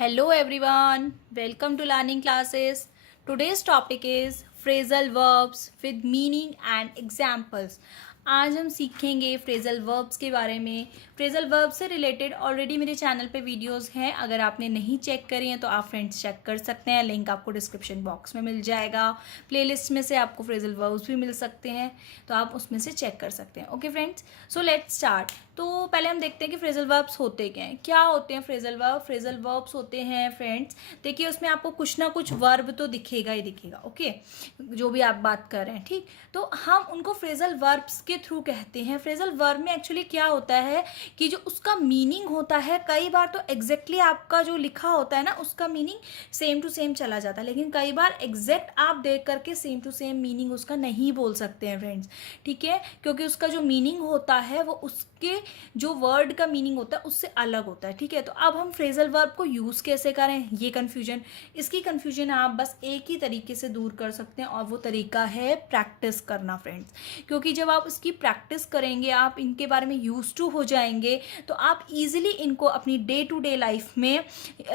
Hello everyone, welcome to learning classes. Today's topic is phrasal verbs with meaning and examples. आज हम सीखेंगे phrasal verbs के बारे में. फ्रेजल वर्ब से रिलेटेड ऑलरेडी मेरे चैनल पे वीडियोस हैं. अगर आपने नहीं चेक करी हैं तो आप फ्रेंड्स चेक कर सकते हैं. लिंक आपको डिस्क्रिप्शन बॉक्स में मिल जाएगा. प्लेलिस्ट में से आपको फ्रेजल वर्ब्स भी मिल सकते हैं, तो आप उसमें से चेक कर सकते हैं. Okay friends, so let's start. तो पहले हम देखते हैं कि फ्रेजल वर्ब्स होते क्या हैं. क्या होते हैं फ्रेजल वर्ब? फ्रेजल वर्ब्स होते हैं फ्रेंड्स, देखिए उसमें आपको कुछ ना कुछ वर्ब तो दिखेगा ही दिखेगा. ओके, जो भी आप बात कर रहे हैं, ठीक. तो हम उनको फ्रेजल वर्ब्स के थ्रू कहते हैं. फ्रेजल वर्ब में एक्चुअली क्या होता है कि जो उसका मीनिंग होता है, कई बार तो एग्जैक्टली आपका जो लिखा होता है ना, उसका मीनिंग सेम टू सेम चला जाता है. लेकिन कई बार एग्जैक्ट आप देख करके सेम टू सेम मीनिंग उसका नहीं बोल सकते हैं फ्रेंड्स, ठीक है. क्योंकि उसका जो मीनिंग होता है वो उसके जो वर्ड का मीनिंग होता है उससे अलग होता है, ठीक है. तो अब हम फ्रेजल वर्ब को यूज़ कैसे करें, ये कन्फ्यूजन, इसकी कन्फ्यूजन आप बस एक ही तरीके से दूर कर सकते हैं, और वो तरीका है प्रैक्टिस करना फ्रेंड्स. क्योंकि जब आप इसकी प्रैक्टिस करेंगे, आप इनके बारे में यूज टू हो जाएंगे, तो आप इजीली इनको अपनी डे टू डे लाइफ में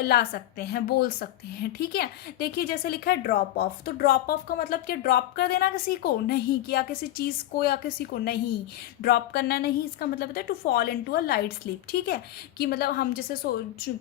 ला सकते हैं, बोल सकते हैं, ठीक है. देखिए जैसे लिखा है ड्रॉप ऑफ, तो ड्रॉप ऑफ का मतलब क्या? ड्रॉप कर देना किसी को नहीं, कि या किसी चीज़ को या किसी को नहीं. ड्रॉप करना नहीं, इसका मतलब होता है to fall into a light sleep, ठीक है. कि मतलब हम जैसे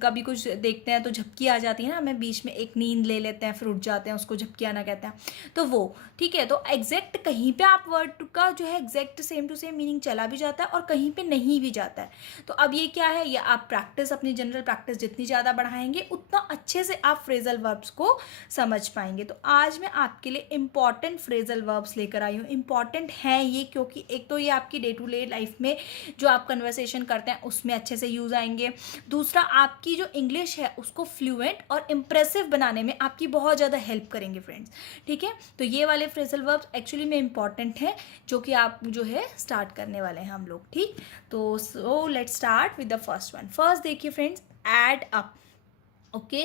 कभी कुछ देखते हैं तो झपकी आ जाती है ना, हमें बीच में एक नींद ले लेते हैं, फिर उठ जाते हैं, उसको झपकी आना कहते हैं. तो वो ठीक है. तो एग्जैक्ट कहीं पे आप वर्ड का जो है exact same to same meaning चला भी जाता है और कहीं पे नहीं भी जाता है. तो अब ये क्या है, ये आप प्रैक्टिस, अपनी जनरल प्रैक्टिस जितनी ज़्यादा बढ़ाएंगे उतना अच्छे से आप फ्रेजल वर्ब्स को समझ पाएंगे. तो आज मैं आपके लिए इंपॉर्टेंट फ्रेजल वर्ब्स लेकर आई हूँ. इंपॉर्टेंट हैं ये क्योंकि एक तो ये आपकी डे टू डे लाइफ में जो आप कन्वर्सेशन करते हैं उसमें अच्छे से यूज़ आएंगे. दूसरा, आपकी जो इंग्लिश है उसको फ्लुएंट और इम्प्रेसिव बनाने में आपकी बहुत ज़्यादा हेल्प करेंगे फ्रेंड्स, ठीक है. तो ये वाले फ्रेजल वर्ब्स एक्चुअली में इंपॉर्टेंट हैं, जो कि आप जो है स्टार्ट करने वाले हैं हम लोग, ठीक. तो so let's start with the first one. First देखिए friends, add up. Okay,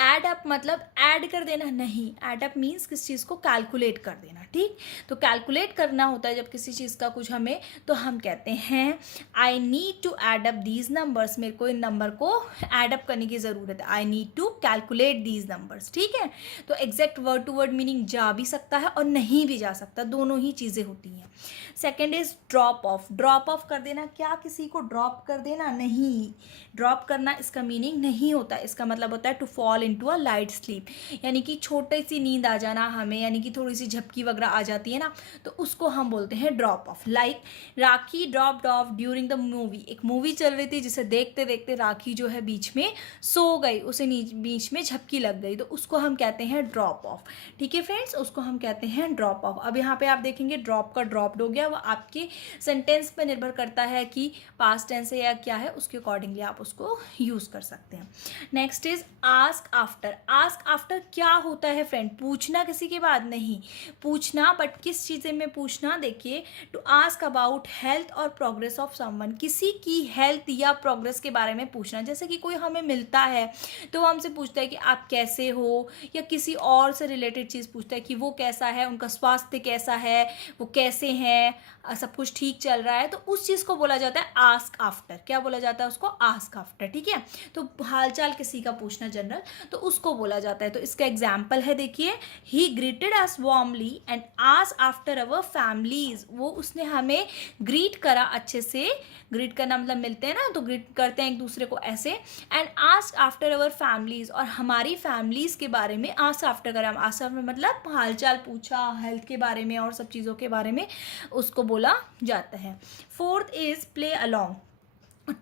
add up मतलब ऐड कर देना नहीं. ऐड अप मीन्स किसी चीज़ को कैलकुलेट कर देना, ठीक. तो कैलकुलेट करना होता है जब किसी चीज़ का कुछ हमें, तो हम कहते हैं I need to add up these numbers. मेरे को इन नंबर को ऐड अप करने की ज़रूरत है. I need to calculate these numbers, ठीक है. तो exact word to word meaning जा भी सकता है और नहीं भी जा सकता, दोनों ही चीज़ें होती हैं. Second is drop of. Drop of कर देना, क्या किसी को ड्रॉप कर देना? नहीं. ड्रॉप करना इसका मीनिंग नहीं होता. इसका मतलब होता है to fall into a light sleep, यानी कि छोटी सी नींद आ जाना हमें, यानी कि थोड़ी सी झपकी वगैरह आ जाती है ना, तो उसको हम बोलते हैं drop of. Like rakhi dropped of during the movie. एक मूवी चल रही थी जिसे देखते देखते राखी जो है बीच में सो गई, उसे बीच में झपकी लग गई, तो उसको हम कहते हैं ड्रॉप ऑफ, ठीक है फ्रेंड्स. उसको हम कहते हैं ड्रॉप ऑफ. अब यहाँ पे आप देखेंगे ड्रॉप का ड्रॉप्ड हो गया, वो आपके सेंटेंस पर निर्भर करता है कि पास्ट टेंस है या क्या है, उसके अकॉर्डिंगली आप उसको यूज कर सकते हैं. Next is ask after. Ask after क्या होता है फ्रेंड? पूछना किसी के बाद नहीं, पूछना बट किस चीज़ में पूछना? देखिए, टू आस्क अबाउट हेल्थ और प्रोग्रेस ऑफ समवन. किसी की हेल्थ या प्रोग्रेस के बारे में पूछना. जैसे कि कोई हमें मिलता है तो वो हमसे पूछता है कि आप कैसे हो, या किसी और से रिलेटेड चीज़ पूछता है कि वो कैसा है, उनका स्वास्थ्य कैसा है, वो कैसे हैं, सब कुछ ठीक चल रहा है, तो उस चीज़ को बोला जाता है आस्क आफ्टर. क्या बोला जाता है उसको? आस्क आफ्टर, ठीक है. तो हालचाल किसी का पूछना जनरल, तो उसको बोला जाता है. तो इसका एग्जाम्पल है, देखिए, ही greeted us warmly and ask after our families. वो उसने हमें ग्रीट करा अच्छे से. ग्रीट करना मतलब मिलते हैं ना, तो ग्रीट करते हैं एक दूसरे को ऐसे. And ask after our families, और हमारी फैमिलीज के बारे में आस्क आफ्टर करा. आस्क आफ्टर मतलब हालचाल पूछा, हेल्थ के बारे में और सब चीज़ों के बारे में उसको बोला जाता है. Fourth is play along.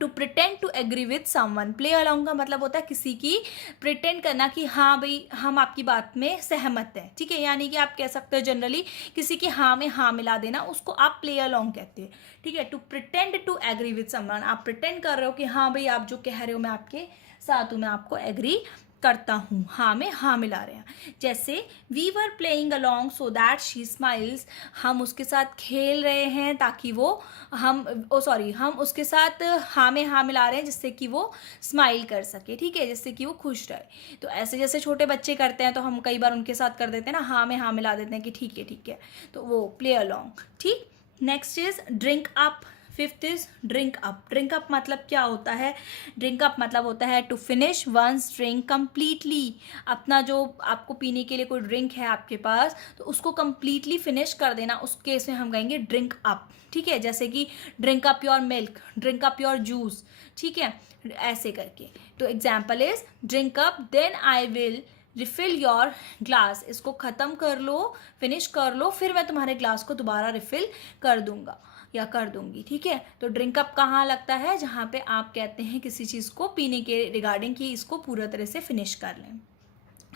To pretend to agree with someone. Play along का मतलब होता है किसी की प्रिटेंड करना कि हाँ भाई हम आपकी बात में सहमत हैं, ठीक है. यानी कि आप कह सकते हो जनरली किसी की हाँ में हाँ मिला देना, उसको आप प्ले अलॉन्ग कहते हैं, ठीक है. To pretend to agree with someone, आप प्रिटेंड कर रहे हो कि हाँ भाई आप जो कह रहे हो मैं आपके साथ हूँ, मैं आपको एग्री करता हूँ, हाँ में हाँ मिला रहे हैं. जैसे we were playing along so that she smiles. हम उसके साथ खेल रहे हैं ताकि वो हम उसके साथ हाँ में हाँ मिला रहे हैं जिससे कि वो स्माइल कर सके, ठीक है, जिससे कि वो खुश रहे. तो ऐसे जैसे छोटे बच्चे करते हैं तो हम कई बार उनके साथ कर देते हैं ना, हाँ में हाँ मिला देते हैं कि ठीक है, तो वो प्ले अलॉन्ग, ठीक. Next is drink up. Fifth is drink up. Drink up मतलब क्या होता है? ड्रिंक अप मतलब होता है to finish one's drink completely. अपना जो आपको पीने के लिए कोई ड्रिंक है आपके पास तो उसको कंप्लीटली फिनिश कर देना, उस केस में हम कहेंगे ड्रिंक अप। ठीक है, जैसे कि drink up your milk, drink up your juice, ठीक है, ऐसे करके। तो example is drink up then I will refill your glass. इसको ख़त्म कर लो, फिनिश कर लो, फिर मैं तुम्हारे ग्लास को दोबारा रिफिल कर दूंगा या कर दूंगी। ठीक है, तो ड्रिंक अप कहाँ लगता है? जहाँ पे आप कहते हैं किसी चीज़ को पीने के रिगार्डिंग कि इसको पूरा तरह से फिनिश कर लें।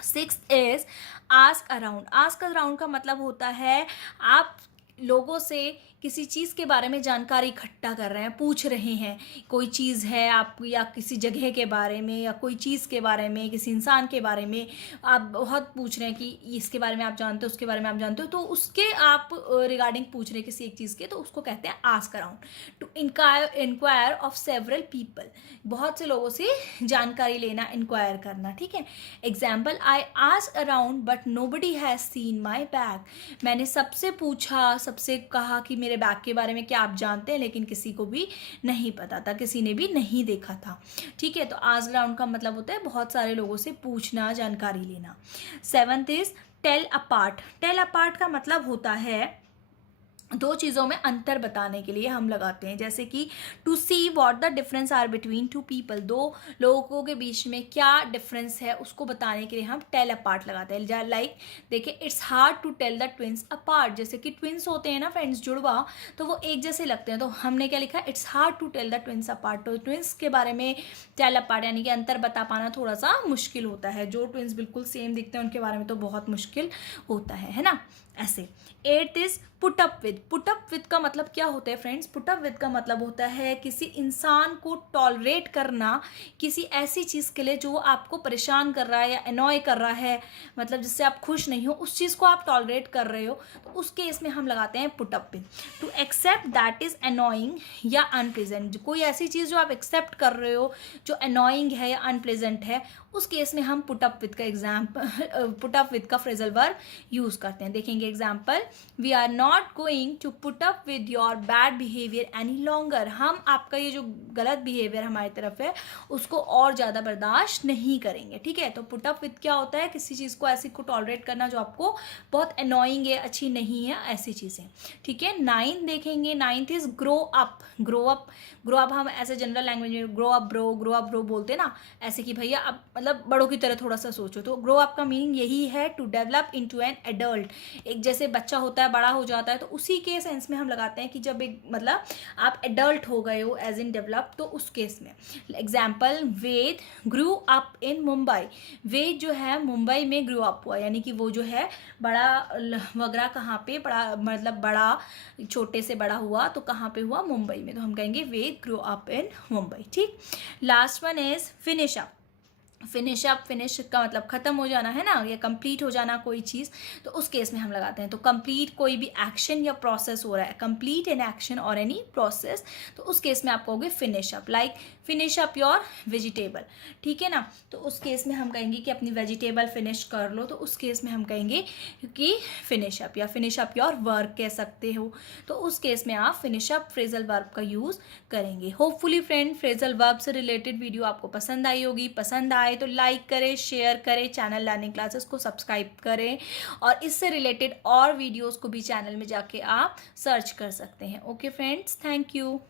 Sixth is ask around. Ask around का मतलब होता है आप लोगों से किसी चीज़ के बारे में जानकारी इकट्ठा कर रहे हैं, पूछ रहे हैं। कोई चीज़ है आप, या किसी जगह के बारे में, या कोई चीज़ के बारे में, किसी इंसान के बारे में आप बहुत पूछ रहे हैं कि इसके बारे में आप जानते हो, उसके बारे में आप जानते हो, तो उसके आप रिगार्डिंग पूछ रहे हैं किसी एक चीज़ के, तो उसको कहते हैं ask around. To inquire of several people, बहुत से लोगों से जानकारी लेना, इंक्वायर करना। ठीक है, example I ask around but nobody has seen my bag. मैंने सबसे पूछा, सबसे कहा कि मेरे बैग के बारे में क्या आप जानते हैं, लेकिन किसी को भी नहीं पता था, किसी ने भी नहीं देखा था। ठीक है, तो आस्क अराउंड का मतलब होता है बहुत सारे लोगों से पूछना, जानकारी लेना। Seventh is tell apart. Tell apart का मतलब होता है दो चीज़ों में अंतर बताने के लिए हम लगाते हैं, जैसे कि to see what the difference are between two people. दो लोगों के बीच में क्या डिफरेंस है उसको बताने के लिए हम टेल अपार्ट लगाते हैं। लाइक देखिए, it's hard to tell the twins apart. जैसे कि ट्विंस होते हैं ना फ्रेंड्स, जुड़वा, तो वो एक जैसे लगते हैं, तो हमने क्या लिखा? It's hard to tell the twins apart. तो ट्विंस के बारे में टेल अपार्ट यानी कि अंतर बता पाना थोड़ा सा मुश्किल होता है। जो ट्विंस बिल्कुल सेम दिखते हैं उनके बारे में तो बहुत मुश्किल होता है ना, ऐसे। Eight is put up with. Put up with का मतलब क्या होता है फ्रेंड्स? पुट अप विद का मतलब होता है किसी इंसान को टॉलरेट करना, किसी ऐसी चीज़ के लिए जो आपको परेशान कर रहा है या अनॉय कर रहा है, मतलब जिससे आप खुश नहीं हो, उस चीज़ को आप टॉलरेट कर रहे हो, तो उस केस में हम लगाते हैं put up with. To accept that is annoying या अनप्लेजेंट। कोई ऐसी चीज़ जो आप एक्सेप्ट कर रहे हो जो अनॉइंग है या अनप्लेजेंट है, उस केस में हम पुट अप विद का पुट अप विद का फ्रेजल वर्ब यूज़ करते हैं। देखेंगे example, we are not going to put up with your bad behaviour any longer. हम आपका ये जो गलत बिहेवियर हमारी तरफ है उसको और ज़्यादा बर्दाश्त नहीं करेंगे। ठीक है, तो पुट अप विद क्या होता है? किसी चीज़ को ऐसी को टॉलरेट करना जो आपको बहुत अनॉइंग है, अच्छी नहीं है, ऐसी चीज़ें। ठीक है, नाइन्थ देखेंगे। Ninth is grow up. Grow up, grow up हम ऐसे जनरल लैंग्वेज में ग्रो अप ब्रो बोलते हैं ना, ऐसे कि भैया आप मतलब बड़ों की तरह थोड़ा सा सोचो। तो ग्रो अप का मीनिंग यही है to develop into an adult. एक जैसे बच्चा होता है, बड़ा हो जाता है, तो उसी के सेंस में हम लगाते हैं कि जब एक मतलब आप एडल्ट हो गए हो, एज इन डेवलप, तो उस केस में। Example, Ved grew up in Mumbai. Ved जो है मुंबई में ग्रो अप हुआ, यानी कि वो जो है बड़ा वगैरह कहाँ पे, बड़ा मतलब बड़ा, छोटे से बड़ा हुआ तो कहाँ पे हुआ? मुंबई में। तो हम कहेंगे वेद ग्रो अप इन मुंबई। ठीक, last one is finish up. Finish up, finish का मतलब खत्म हो जाना है ना, या कंप्लीट हो जाना कोई चीज़, तो उस केस में हम लगाते हैं। तो कंप्लीट कोई भी एक्शन या प्रोसेस हो रहा है, कंप्लीट एन एक्शन और एनी प्रोसेस, तो उस केस में आप कहोगे finish up. Like finish up your vegetable. ठीक है ना, तो उस केस में हम कहेंगे कि अपनी वेजिटेबल फिनिश कर लो, तो उस केस में हम कहेंगे कि फिनिश अप, या फिनिश अप योर वर्क कह सकते हो, तो उस केस में आप फिनिश अप फ्रेजल वर्ब का यूज़ करेंगे। होपफुली फ्रेंड फ्रेजल वर्ब से रिलेटेड वीडियो आपको पसंद आई होगी। पसंद आए तो लाइक करें, शेयर करें, चैनल लर्निंग क्लासेस को सब्सक्राइब करें, और इससे रिलेटेड और वीडियोस को भी चैनल में जाके आप सर्च कर सकते हैं। Okay friends, thank you.